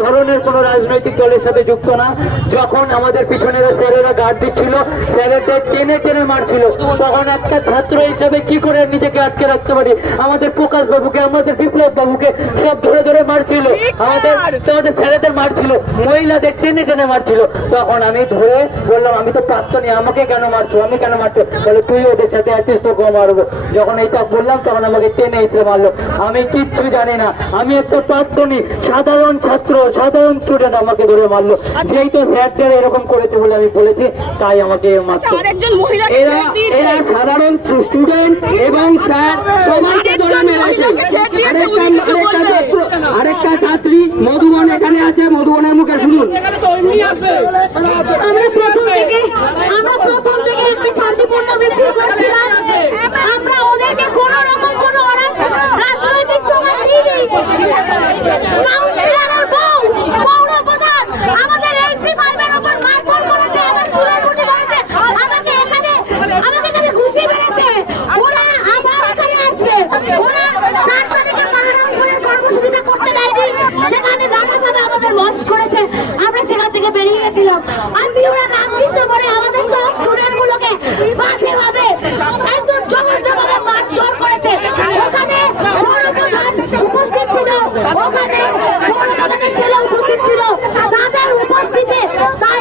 ধরনের কোনো রাজনৈতিক দলের সাথে যুক্ত না। যখন আমাদের পিছনের স্যারেরা গার্ড দিচ্ছিল, স্যারেদের টেনে টেনে মারছিল, তখন একটা ছাত্র হিসাবে কি করে নিজেকে আটকে রাখতে পারি? আমাদের প্রকাশ বাবুকে, আমাদের বিপ্লব বাবুকে সব ধরে ধরে মারছিল, আমাদের স্যারেদের মারছিল, মহিলাদের টেনে টেনে মারছিল। তখন আমি ধরে বললাম, আমি তো প্রাক্তনী, আমাকে কেন মারছো, আমি কেন মারছো? বলে তুই ওদের সাথে আছিস, তোকেও মারবো। যখন এইটা বললাম তখন আমাকে টেনে এসে মারলো। আমি কিচ্ছু জানি না, আমি একটা প্রাক্তনী সাধারণ ছাত্র, সাধারণ স্টুডেন্ট, আমাকে ধরে মারলো। যেই তো স্যারদের এরকম করেছে বলে আমি বলেছি, তাই আমাকে মারছে। এরা সাধারণ স্টুডেন্ট এবং স্যার সবাইকে ধরে মেরেছে। আরেকটা ছাত্রী মধুবন এখানে আছে, মধুবনের মুখে শুনুন। আমরা প্রথম থেকে একটা শান্তিপূর্ণ মিছিল করছিলাম। আমরা ওদেরকে কোনো রকম কোনো রাজনৈতিক সময় দিইনি। কাউন্সিলরের বউ, পৌর প্রধান আমাদের 85 এর উপর মারধর করেছে, আমার চুলের মুঠি ধরেছে, আমাকে এখানে ঘুষি মেরেছে। ওরা আবার এখানে আসছে, ওরা 4 তারিখে পাহাড়া করে কর্মসূচিটা করতে দেয়নি, সেখানে নানাভাবে আমাদের লস করেছে। আমরা সেখান থেকে বেরিয়ে গেছিলাম। আজকে ওরা রামকৃষ্ণ করে আমাদের সব স্টুডেন্টগুলোকে বাজেভাবে একদম জঘন্যভাবে মারধর করেছে। ওখানে পৌর প্রধান উপস্থিত ছিল, ওখানে পৌর প্রধানের ছেলে উপস্থিত ছিল, তাদের উপস্থিতি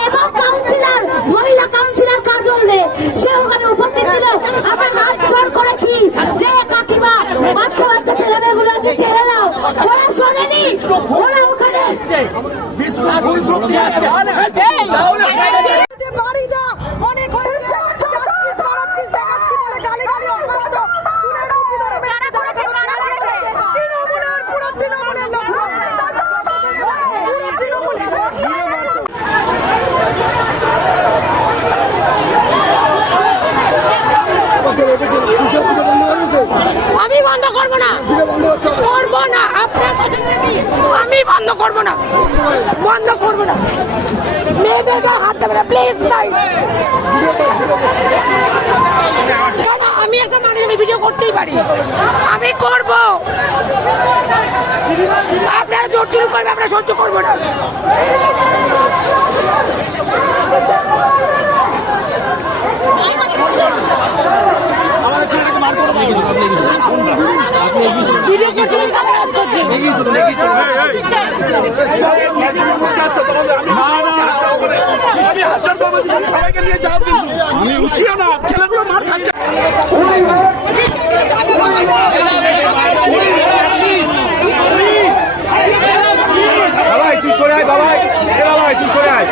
এবং কাউন্সিলর, মহিলা কাউন্সিলর কাজল দে, সে ওখানে উপস্থিত ছিল। আমরা হাত জোর করেছি যে কাকিমা, বাচ্চা বাচ্চা ছেলেমেয়েগুলো আছে, ছেড়ে দাও। ওরা শোনেনি, ওরা ওখানে বাড়ি যা অনেক হয়েছে, জাস্টিস মারাচ্ছিস দেখাচ্ছি বলে গালি অবাধ্য, চুলের মুঠি ধরে বেড়া করেছে। তৃণমূলের পুরো তৃণমূলের লোক, পুরো তৃণমূলের আমি বন্ধ করবো না, করবো না, আপনার আমি বন্ধ করবো না, বন্ধ করবো না। মেয়েদেরকে হাত দেবে না প্লিজ। কেন? আমি একটা মানুষ, আমি ভিডিও করতেই পারি, আমি করবো। আপনারা জোর চুরি করবে, আমরা সহ্য করবো না। আমি উঠিও না, ছেলেগুলো মার খাচ্ছে। বাবাই তুই সরে আয়, বাবাই তুই সরে আয়।